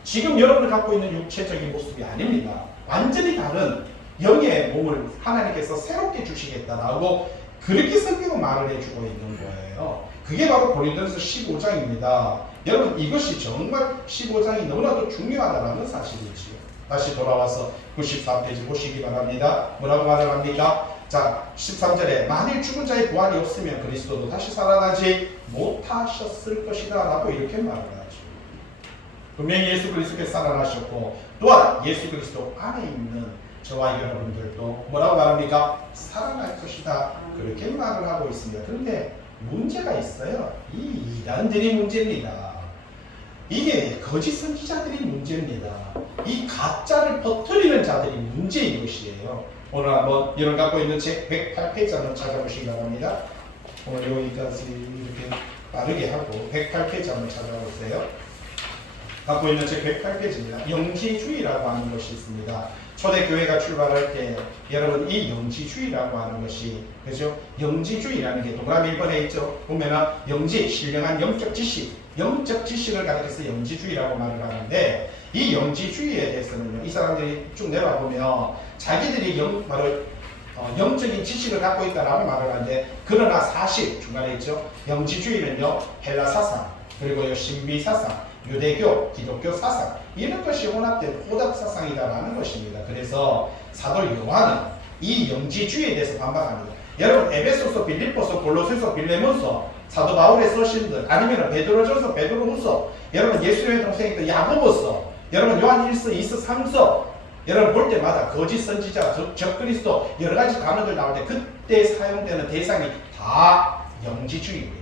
지금 여러분이 갖고 있는 육체적인 모습이 아닙니다. 완전히 다른 영의 몸을 하나님께서 새롭게 주시겠다라고 그렇게 성경은 말을 해주고 있는 거예요. 그게 바로 고린도전서 15장입니다. 여러분 이것이 정말 15장이 너무나도 중요하다는 사실이지요. 다시 돌아와서 94페이지 보시기 바랍니다. 뭐라고 말을 합니까? 자 13절에 만일 죽은 자의 부활이 없으면 그리스도도 다시 살아나지 못하셨을 것이다 라고 이렇게 말을 하죠. 분명히 예수 그리스도께서 살아나셨고 또한 예수 그리스도 안에 있는 저와 여러분들도 뭐라고 말합니까? 살아날 것이다. 그렇게 말을 하고 있습니다. 그런데 문제가 있어요. 이 이단들이 문제입니다. 이게 거짓 선지자들이 문제입니다. 이 가짜를 퍼뜨리는 자들이 문제인 것이에요. 오늘 한번 이런 갖고 있는 책 108페이지 한번 찾아보시기 바랍니다. 오늘 여기까지 이렇게 빠르게 하고 108페이지 한번 찾아보세요. 갖고 있는 책 108페이지입니다. 영지주의라고 하는 것이 있습니다. 초대교회가 출발할 때 여러분 이 영지주의라고 하는 것이 그죠? 영지주의라는 게 동그라미 1번에 있죠. 보면은 영지, 신령한 영적 지식을 가리켜서 영지주의라고 말을 하는데 이 영지주의에 대해서는요. 이 사람들이 쭉 내려보면 자기들이 영적인 지식을 갖고 있다라고 말을 하는데 그러나 사실 중간에 있죠. 영지주의는요. 헬라 사상 그리고 신비 사상 유대교, 기독교 사상 이런 것이 혼합된 호답 사상이다라는 것입니다. 그래서 사도 요한은 이 영지주의에 대해서 반박합니다. 여러분 에베소서, 빌립보서, 골로새서, 빌레몬서 사도 바울의 서신들 아니면 베드로전서, 베드로후서 여러분 예수님의 동생이던 야고보서 여러분 요한 1서, 2서, 3서 여러분 볼 때마다 거짓 선지자, 적그리스도 여러 가지 단어들 나올 때 그때 사용되는 대상이 다 영지주의입니다.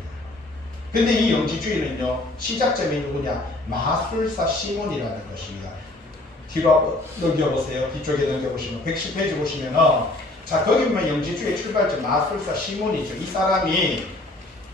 근데 이 영지주의는요 시작점이 누구냐? 마술사 시몬이라는 것입니다. 뒤로 넘겨보세요. 뒤쪽에 넘겨보시면 110페이지 보시면은 자 거기 보면 영지주의 출발점 마술사 시몬이죠. 이 사람이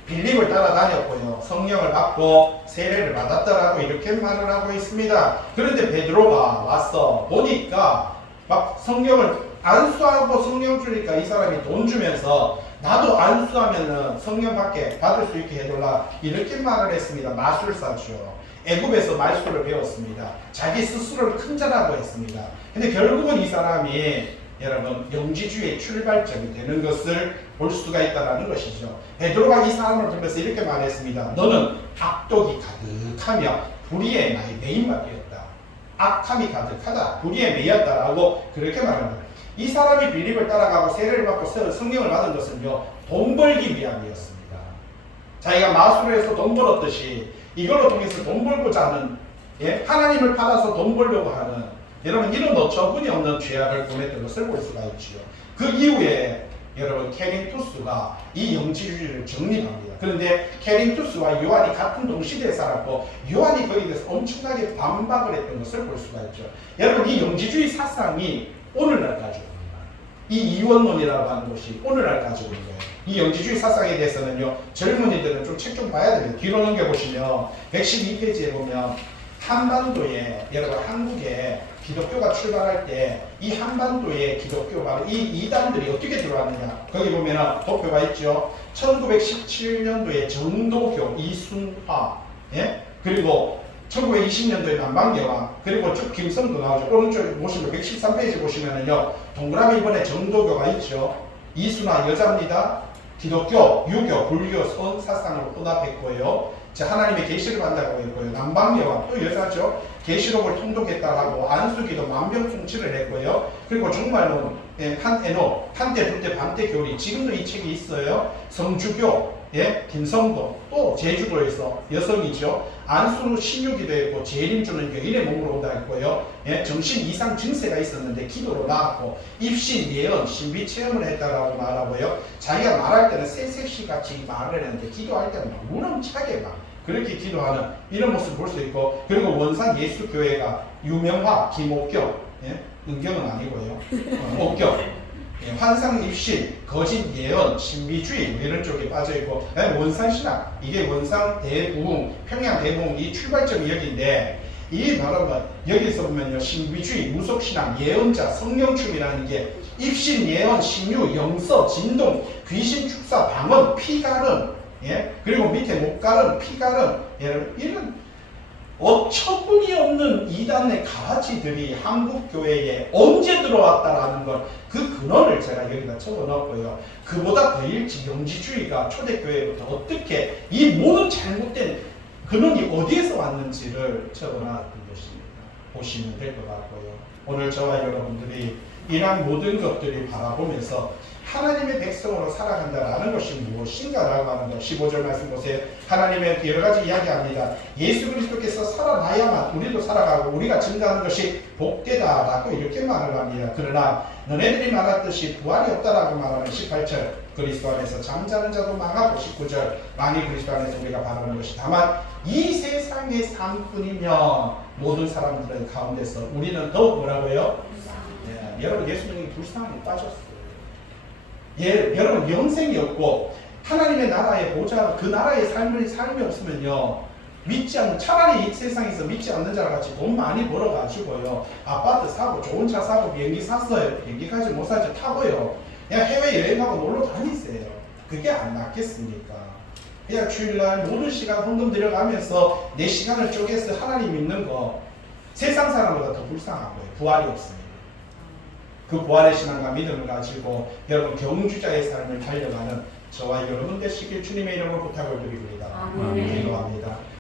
빌립을 따라다녔고요. 성령을 받고 세례를 받았다라고 이렇게 말을 하고 있습니다. 그런데 베드로가 와서 보니까 막 성령을 안수하고 성령 주니까 이 사람이 돈 주면서 나도 안수하면은 성령 받을 수 있게 해달라 이렇게 말을 했습니다. 마술사죠. 애굽에서 말술을 배웠습니다. 자기 스스로를 큰 자라고 했습니다. 근데 결국은 이 사람이 여러분 영지주의의 출발점이 되는 것을 볼 수가 있다는 것이죠. 베드로가 이 사람을 보면서 이렇게 말했습니다. 너는 악독이 가득하며 불의에 매인마되었다. 악함이 가득하다. 불의에 매였다라고 그렇게 말합니다. 이 사람이 빌립을 따라가고 세례를 받고 성령을 받은 것은요 돈 벌기 위함이었습니다. 자기가 마술을 해서 돈 벌었듯이 이걸로 통해서 돈 벌고자 하는 하나님을 받아서 돈 벌려고 하는 여러분 이런 어처구니 없는 죄악을 보냈던 것을 볼 수가 있죠. 그 이후에 여러분 케린투스가 이 영지주의를 정립합니다. 그런데 케린투스와 요한이 같은 동시대에 살았고 요한이 거기에 대해서 엄청나게 반박을 했던 것을 볼 수가 있죠. 여러분 이 영지주의 사상이 오늘날 가지고 있는 거예요. 이 이원론이라고 하는 것이 오늘날 가지고 있는 거예요. 이 영지주의 사상에 대해서는요 젊은이들은 좀 책 좀 봐야 됩니다. 뒤로 넘겨보시면 112페이지에 보면 한반도에 여러분 한국에 기독교가 출발할 때 이 한반도의 기독교 바로 이 이단들이 어떻게 들어왔느냐 거기 보면 도표가 있죠. 1917년도에 정도교 이순화 그리고 1920년도에 남방여왕 그리고 쭉 김성도 나오죠. 오른쪽 보시면 113페이지 보시면은요 동그라미 1번에 정도교가 있죠. 이순화 여자입니다. 기독교, 유교, 불교, 선 사상으로 혼합했고요. 하나님의 계시를 받는다고 했고요. 남방여와 또 여자죠. 계시록을 통독했다라고 안수기도 만병통치를 했고요. 그리고 종말론, 한에노, 한때, 두때, 반때 교리, 지금도 이 책이 있어요. 성주교, 김성도, 또 제주도에서 여성이죠. 안수로 신유기도 했고 재림주는 여인의 몸으로 온다 했고요. 정신 이상 증세가 있었는데 기도로 나았고 입신, 예언, 신비 체험을 했다라고 말하고요. 자기가 말할 때는 새색시 같이 말을 했는데 기도할 때는 막 우렁차게 막 그렇게 기도하는 이런 모습을 볼 수 있고, 그리고 원산 예수교회가 유명화, 김옥경, 은경은 아니고요. 옥경. 환상 입신, 거짓 예언, 신비주의 뭐 이런 쪽에 빠져 있고, 원산 신학, 이게 원산 대부흥, 평양 대부흥 이 출발점이 여기인데, 이 말하면 여기서 보면요, 신비주의, 무속 신학, 예언자, 성령춤이라는 게 입신, 예언, 신유, 영서, 진동, 귀신 축사, 방언, 피가름, 그리고 밑에 목가름, 피가름, 이런 어처구니 없는 이단의 가지들이 한국 교회에 언제 들어왔다라는 걸 그 근원을 제가 여기다 적어놨고요. 그보다 더 일찍 영지주의가 초대교회부터 어떻게 이 모든 잘못된 근원이 어디에서 왔는지를 적어놨던 것입니다. 보시면 될 것 같고요. 오늘 저와 여러분들이 이러한 모든 것들을 바라보면서 하나님의 백성으로 살아간다라는 것이 무엇인가라고 하는 것. 15절 말씀 보세요. 하나님의 여러 가지 이야기합니다. 예수 그리스도께서 살아나야만 우리도 살아가고 우리가 증거하는 것이 복되다라고 이렇게 말을 합니다. 그러나 너네들이 말했듯이 부활이 없다라고 말하는 18절, 그리스도 안에서 잠자는 자도 망하고 19절, 만일 그리스도 안에서 우리가 바라는 것이 다만 이 세상의 삶뿐이면 모든 사람들의 가운데서 우리는 더욱 뭐라고요? 여러분 예수님이 불쌍하게 빠졌어요. 여러분 영생이 없고 하나님의 나라의 보좌, 그 나라의 삶이 없으면요, 믿지 않는, 차라리 이 세상에서 믿지 않는 자랑 같이 돈 많이 벌어가지고요, 아파트 사고 좋은 차 사고 비행기 샀어요. 비행기까지 못 사죠. 타고요 그냥 해외여행하고 놀러 다니세요. 그게 안 낫겠습니까? 그냥 주일날 모든 시간 헌금 들여가면서 내 시간을 쪼개서 하나님 믿는 거 세상 사람보다 더 불쌍한 거예요. 부활이 없습니다. 그 부활의 신앙과 믿음을 가지고 여러분 경주자의 삶을 달려가는 저와 여러분 되시길 주님의 이름으로 부탁을 드립니다. 기도합니다.